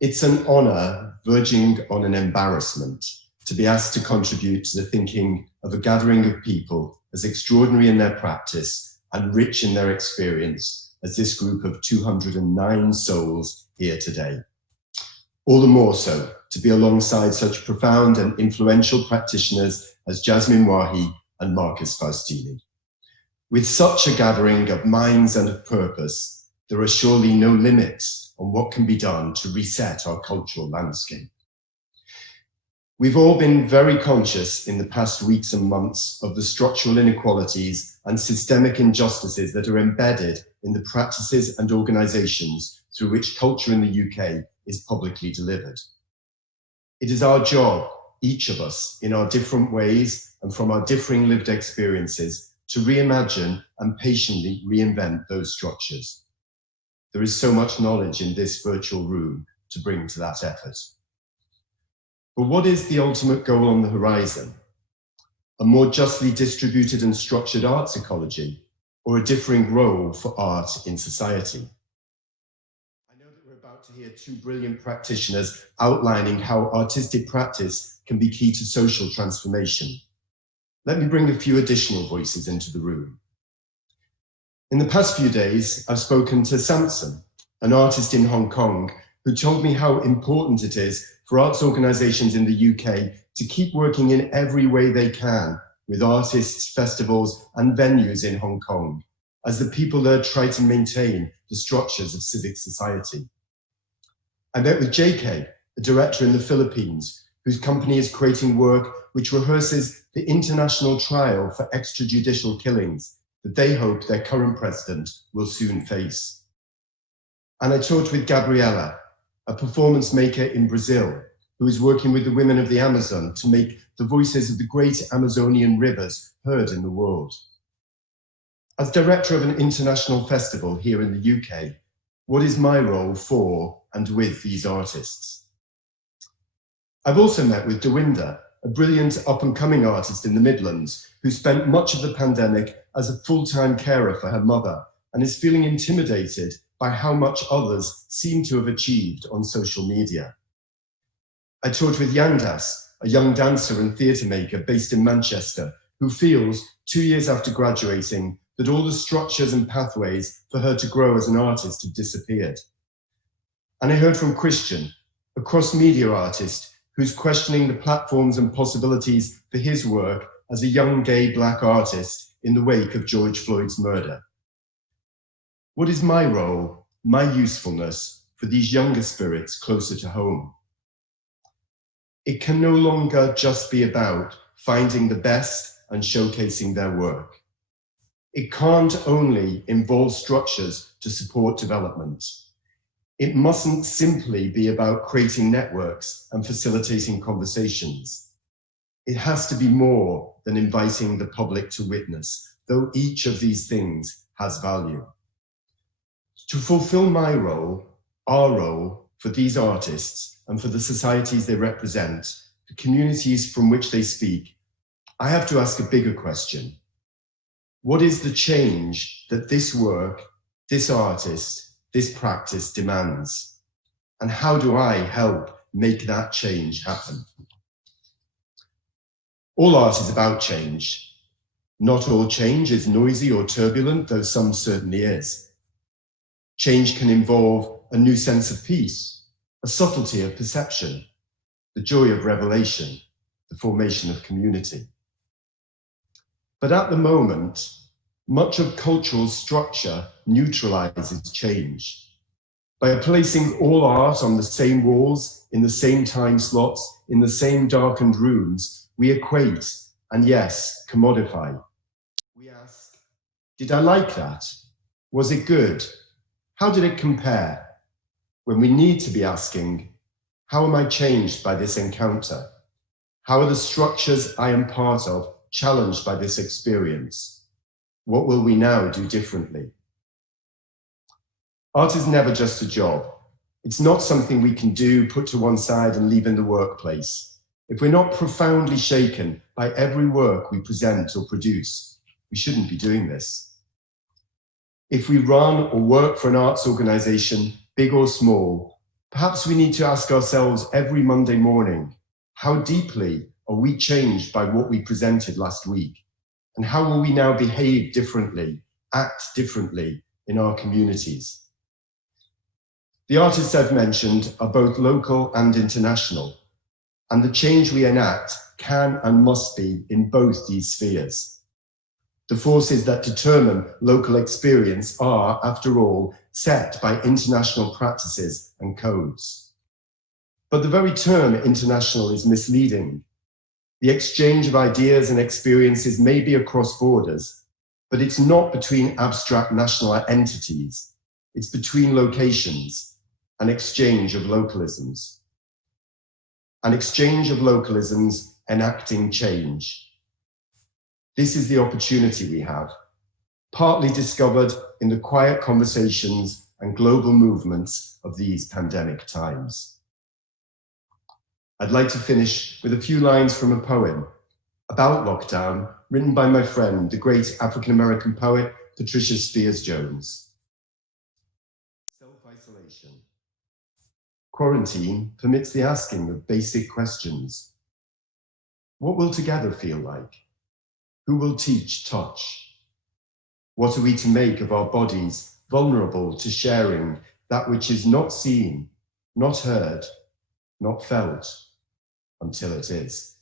It's an honor verging on an embarrassment to be asked to contribute to the thinking of a gathering of people as extraordinary in their practice and rich in their experience as this group of 209 souls here today. All the more so to be alongside such profound and influential practitioners as Jasmine Wahi and Marcus Faustini. With such a gathering of minds and of purpose, there are surely no limits on what can be done to reset our cultural landscape. We've all been very conscious in the past weeks and months of the structural inequalities and systemic injustices that are embedded in the practices and organisations through which culture in the UK is publicly delivered. It is our job, each of us, in our different ways and from our differing lived experiences, to reimagine and patiently reinvent those structures. There is so much knowledge in this virtual room to bring to that effort. But what is the ultimate goal on the horizon? A more justly distributed and structured arts ecology, or a differing role for art in society? I know that we're about to hear two brilliant practitioners outlining how artistic practice can be key to social transformation. Let me bring a few additional voices into the room. In the past few days, I've spoken to Samson, an artist in Hong Kong, who told me how important it is for arts organisations in the UK to keep working in every way they can with artists, festivals and venues in Hong Kong, as the people there try to maintain the structures of civic society. I met with JK, a director in the Philippines, whose company is creating work which rehearses the international trial for extrajudicial killings that they hope their current president will soon face. And I talked with Gabriela, a performance maker in Brazil, who is working with the women of the Amazon to make the voices of the great Amazonian rivers heard in the world. As director of an international festival here in the UK, what is my role for and with these artists? I've also met with Dewinda, a brilliant up-and-coming artist in the Midlands, who spent much of the pandemic as a full-time carer for her mother and is feeling intimidated by how much others seem to have achieved on social media. I talked with Yandas, a young dancer and theatre maker based in Manchester, who feels 2 years after graduating that all the structures and pathways for her to grow as an artist have disappeared. And I heard from Christian, a cross-media artist who's questioning the platforms and possibilities for his work as a young gay black artist in the wake of George Floyd's murder. What is my role, my usefulness for these younger spirits closer to home? It can no longer just be about finding the best and showcasing their work. It can't only involve structures to support development. It mustn't simply be about creating networks and facilitating conversations. It has to be more than inviting the public to witness, though each of these things has value. To fulfill my role, our role, for these artists and for the societies they represent, the communities from which they speak, I have to ask a bigger question. What is the change that this work, this artist, this practice demands? And how do I help make that change happen? All art is about change. Not all change is noisy or turbulent, though some certainly is. Change can involve a new sense of peace, a subtlety of perception, the joy of revelation, the formation of community. But at the moment, much of cultural structure neutralizes change. By placing all art on the same walls, in the same time slots, in the same darkened rooms, we equate and, yes, commodify. We ask, did I like that? Was it good? How did it compare? When we need to be asking, how am I changed by this encounter? How are the structures I am part of challenged by this experience? What will we now do differently? Art is never just a job. It's not something we can do, put to one side and leave in the workplace. If we're not profoundly shaken by every work we present or produce, we shouldn't be doing this. If we run or work for an arts organisation, big or small, perhaps we need to ask ourselves every Monday morning, how deeply are we changed by what we presented last week? And how will we now behave differently, act differently in our communities? The artists I've mentioned are both local and international, and the change we enact can and must be in both these spheres. The forces that determine local experience are, after all, set by international practices and codes. But the very term international is misleading. The exchange of ideas and experiences may be across borders, but it's not between abstract national entities. It's between locations, an exchange of localisms. An exchange of localisms enacting change. This is the opportunity we have, partly discovered in the quiet conversations and global movements of these pandemic times. I'd like to finish with a few lines from a poem about lockdown, written by my friend, the great African-American poet, Patricia Spears Jones. Self-isolation. Quarantine permits the asking of basic questions. What will together feel like? Who will teach touch? What are we to make of our bodies vulnerable to sharing that which is not seen, not heard, not felt, until it is?